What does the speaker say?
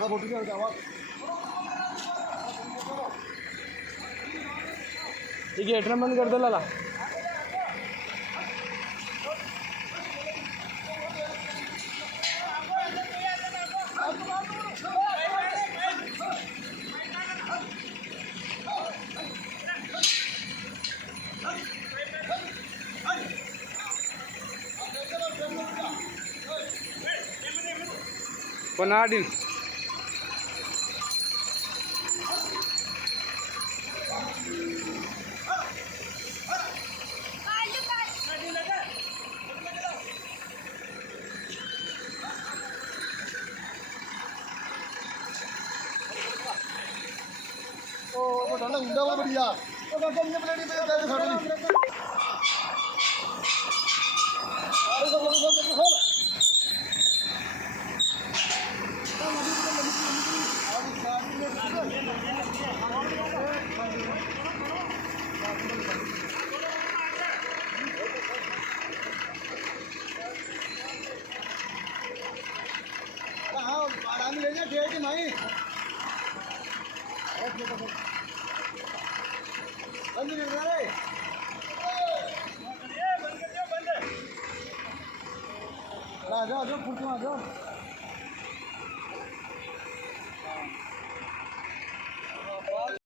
हाँ बोटी में आवाज ये गेट ना बंद कर दे लाला। Penadin. ओ ठंडा गुंडा वाला बढ़िया ओ करके ये प्लेट पे दे खड़े नहीं अरे सब लोग सब खोल हाँ आराम ले जा ठेके नहीं बंद कर रहा है बंद कर दियो बंद आ जाओ फुट आ जाओ